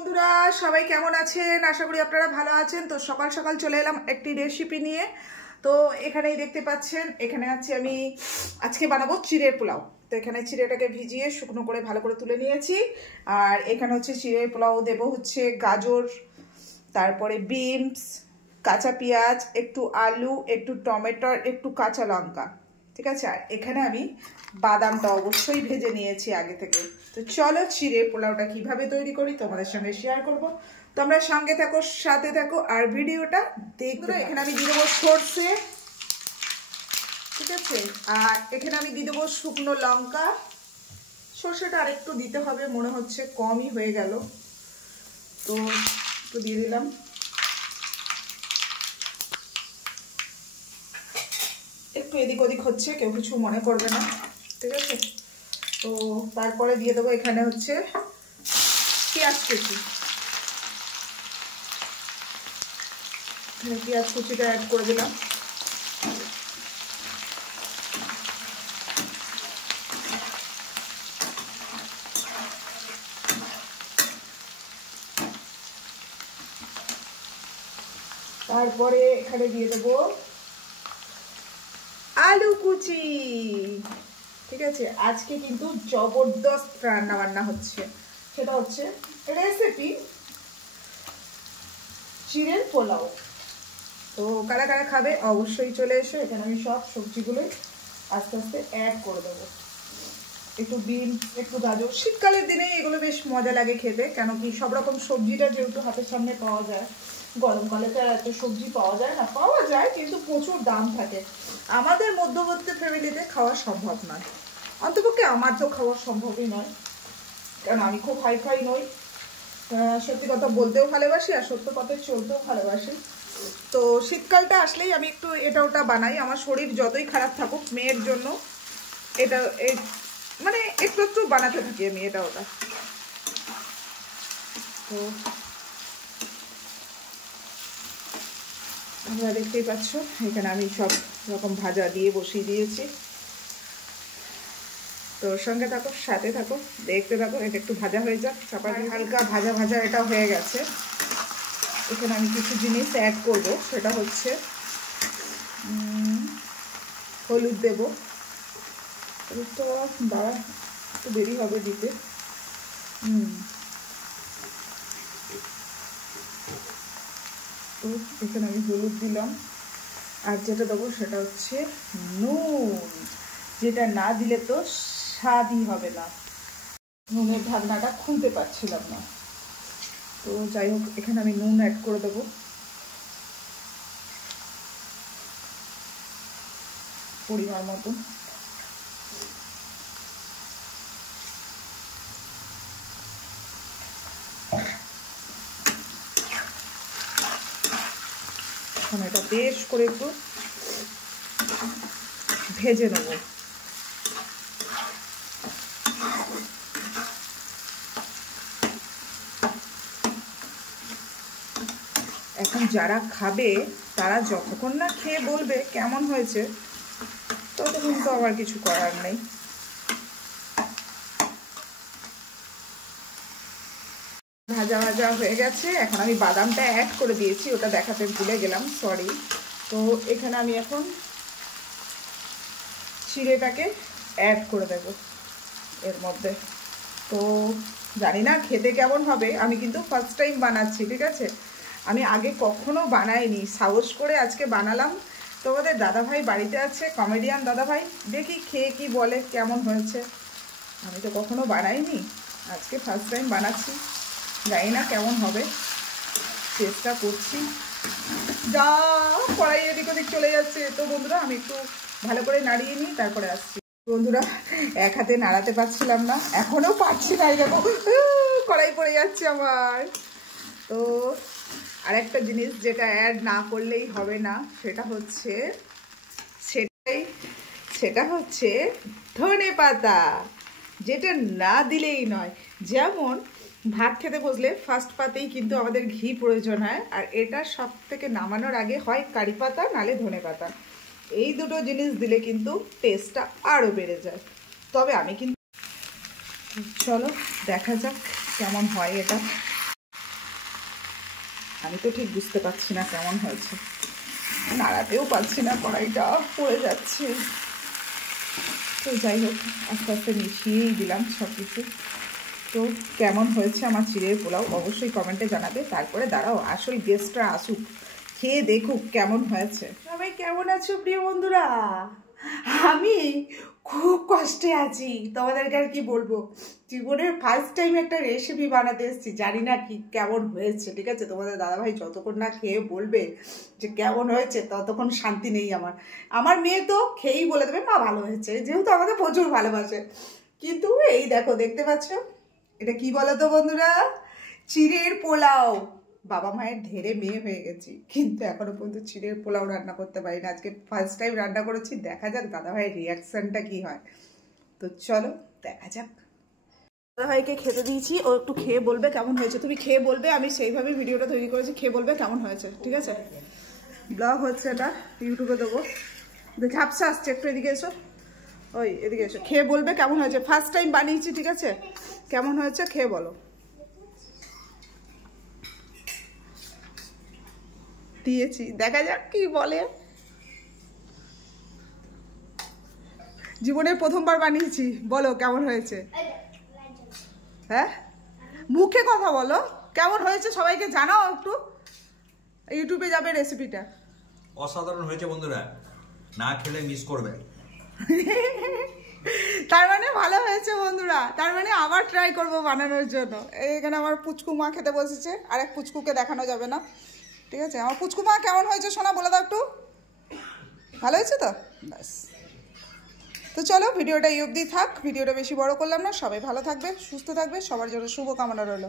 বন্ধুরা সবাই কেমন আছেন? আশা করি আপনারা ভালো আছেন। তো সকাল সকাল চলে এলাম একটি রেসিপি নিয়ে। তো এখানেই দেখতে পাচ্ছেন, এখানে আছে আমি আজকে বানাবো চিড়ের পোলাও। তো এখানে চিড়েটাকে ভিজিয়ে শুকনো করে ভালো করে তুলে নিয়েছি। আর এখানে হচ্ছে চিড়ের পোলাও দেবো হচ্ছে গাজর, তারপরে বিনস, কাঁচা পেঁয়াজ, একটু আলু, একটু টমেটো, একটু কাঁচা লঙ্কা, ঠিক আছে। আর এখানে আমি বাদামটা অবশ্যই ভেজে নিয়েছি আগে থেকে। তো চলো চিড়ে পোলাওটা কিভাবে তৈরি করি তোমাদের সঙ্গে শেয়ার করব। তোমরা সঙ্গে থাকো, সাথে থাকো আর ভিডিওটা দেখবে। এখানে আমি দিয়ে দেবো সর্ষে, ঠিক আছে। আর এখানে আমি দিয়ে দেবো শুকনো লঙ্কা। সর্ষেটা আরেকটু দিতে হবে, মনে হচ্ছে কমই হয়ে গেল, তো একটু দিয়ে দিলাম। একটু এদিক ওদিক হচ্ছে, কেউ কিছু মনে করবে না, ঠিক আছে। তো তারপরে দিয়ে দেবো এখানে হচ্ছে পেঁয়াজ কুচি। পেঁয়াজ কুচিটা অ্যাড করে দিলাম। তারপরে এখানে দিয়ে দেবো আলু কুচি, ঠিক আছে। আজকে কিন্তু জবরদস্ত রান্না বান্না হচ্ছে, সেটা হচ্ছে রেসিপি চিড়ের পোলাও। তো কারা কারা খাবে অবশ্যই চলে এসো। এখানে আমি সব সবজিগুলোই আস্তে আস্তে অ্যাড করে দেবো। একটু বিন, একটু গাজর। শীতকালের দিনে এগুলো বেশ মজা লাগে খেতে, কেন কি সব রকম সবজিটা যেহেতু হাতের সামনে পাওয়া যায়। গরমকালে তো আর এত সবজি পাওয়া যায় না, পাওয়া যায় কিন্তু প্রচুর দাম থাকে। আমাদের মধ্যবর্তী ফ্যামিলিতে খাওয়া সম্ভব নয়, অন্তপক্ষে আমার তো খাওয়া সম্ভবই নয়, কারণ আমি খুব হাই ফাই নই। সত্যি কথা বলতেও ভালোবাসি আর সত্য কথায় চলতেও ভালোবাসি। তো শীতকালটা আসলেই আমি একটু এটা ওটা বানাই। আমার শরীর যতই খারাপ থাকুক, মেয়ের জন্য এটা মানে একটু একটু বানাতে থাকি আমি এটা ওটা। তো তোমরা দেখতেই পাচ্ছ এখানে আমি সব রকম ভাজা দিয়ে বসিয়ে দিয়েছি। তো সঙ্গে থাকো, সাথে থাকো, দেখতে থাকো। এটা একটু ভাজা হয়ে যাক, চাপাটি হালকা ভাজা ভাজা এটা হয়ে গেছে। এখানে আমি কিছু জিনিস অ্যাড করব, সেটা হচ্ছে হলুদ দেবো। হলুদটা দাঁড়া একটু দেরি হবে দিতে। তো এখানে আমি হলুদ দিলাম। আর যেটা দেবো সেটা হচ্ছে নুন, যেটা না দিলে তো স্বাদই হবে না। নুনের ঢাকনাটা খুলতে পারছিলাম না, তো যাই হোক এখানে আমি নুন অ্যাড করে দেবো পরিমাণ মতো। এখন এটা বেশ করে একটু ভেজে নেব। এখন যারা খাবে তারা যতক্ষণ না খেয়ে বলবে কেমন হয়েছে, ততক্ষণ তো আবার কিছু করার নেই। ভাজা ভাজা হয়ে গেছে। এখন আমি বাদামটা অ্যাড করে দিয়েছি, ওটা দেখাতে ভুলে গেলাম, সরি। তো এখানে আমি এখন চিড়েটাকে অ্যাড করে দেব এর মধ্যে। তো জানি না খেতে কেমন হবে, আমি কিন্তু ফার্স্ট টাইম বানাচ্ছি, ঠিক আছে। আমি আগে কখনো বানাইনি, সাহস করে আজকে বানালাম। তোমাদের দাদাভাই বাড়িতে আছে, কমেডিয়ান দাদাভাই, দেখি খেয়ে কি বলে কেমন হয়েছে। আমি তো কখনো বানাইনি, আজকে ফার্স্ট টাইম বানাচ্ছি, জানি না কেমন হবে, চেষ্টা করছি। যা কড়াই এদিক ওদিক চলে যাচ্ছে। তো বন্ধুরা আমি একটু ভালো করে নাড়িয়ে নিই, তারপরে আসছি। বন্ধুরা এক হাতে নাড়াতে পারছিলাম না, এখনও পারছি না, দেখো কড়াই পড়ে যাচ্ছে আমার। তো আরেকটা জিনিস যেটা অ্যাড না করলেই হবে না, সেটা হচ্ছে ধনেপাতা, যেটা না দিলেই নয়। যেমন ভাত খেতে বসলে ফার্স্ট পাতেই কিন্তু আমাদের ঘি প্রয়োজন হয়, আর এটা সব থেকে নামানোর আগে হয় কারি পাতা নালে ধনেপাতা। এই দুটো জিনিস দিলে কিন্তু টেস্টটা আরও বেড়ে যায়। তবে আমি কিন্তু, চলো দেখা যাক কেমন হয় এটা। আমি তো ঠিক বুঝতে পারছি না কেমন হয়েছে, নাড়াতেও পারছি না, কড়াইটা পড়ে যাচ্ছে। তো যাই হোক, আস্তে আস্তে মিশিয়েই দিলাম সব কিছু। তো কেমন হয়েছে আমার চিড়ের পোলাও অবশ্যই কমেন্টে জানাবে। তারপরে দাঁড়াও, আসল গেস্টরা আসুক, খেয়ে দেখুক কেমন হয়েছে। সবাই কেমন আছো প্রিয় বন্ধুরা? আমি খুব কষ্টে আছি, তোমাদেরকে আর কি বলবো। জীবনের ফার্স্ট টাইম একটা রেসিপি বানাতে এসেছি, জানি না কি কেমন হয়েছে। ঠিক আছে, তোমাদের দাদাভাই যতক্ষণ না খেয়ে বলবে যে কেমন হয়েছে ততক্ষণ শান্তি নেই আমার। আমার মেয়ে তো খেয়েই বলে দেবে মা ভালো হয়েছে, যেহেতু আমাদের প্রচুর ভালোবাসে। কিন্তু এই দেখো, দেখতে পাচ্ছ এটা কি বলো তো বন্ধুরা? চিড়ের পোলাও। বাবা মায়ের ঢেরে মেয়ে হয়ে গেছি, কিন্তু এখনো পর্যন্ত চিড়ের পোলাও রান্না করতে পারি না। আজকে ফার্স্ট টাইম রান্না করেছি, দেখা যাক দাদাভাইয়ের রিয়াকশনটা কি হয়। তো চলো দেখা যাক। দাদাভাইকে খেতে দিয়েছি, ও একটু খেয়ে বলবে কেমন হয়েছে। তুমি খেয়ে বলবে, আমি সেইভাবে ভিডিওটা তৈরি করেছি, খেয়ে বলবে কেমন হয়েছে। ঠিক আছে, ব্লগ হচ্ছে, এটা ইউটিউবে দেবো। ঝাপসা আসছে, একটু এদিকে এসো, ওই এদিকে এসো। খেয়ে বলবে কেমন হয়েছে, ফার্স্ট টাইম বানিয়েছি। ঠিক আছে, কেমন হয়েছে খেয়ে বলো। দিয়েছি, দেখা যাক কি বলে। জীবনের প্রথমবার বানিয়েছি, বলো কেমন হয়েছে। হ্যাঁ, মুখে কথা বলো, কেমন হয়েছে সবাইকে জানাও একটু। ইউটিউবে যাবে রেসিপিটা। অসাধারণ হয়েছে বন্ধুরা, না খেলে মিস করবে। তার মানে ভালো হয়েছে বন্ধুরা, তার মানে আবার ট্রাই করব বানানোর জন্য। এখানে আমার পুচকু মা খেতে বসেছে, আর এক পুচকুকে দেখানো যাবে না। ঠিক আছে, আমার পুচকু মা কেমন হয়েছে সোনা বলে দাও একটু। ভালো হয়েছে তো, ব্যাস। তো চলো, ভিডিওটা এই অবধি থাক, ভিডিওটা বেশি বড় করলাম না। সবাই ভালো থাকবে, সুস্থ থাকবে, সবার জন্য শুভকামনা রইল।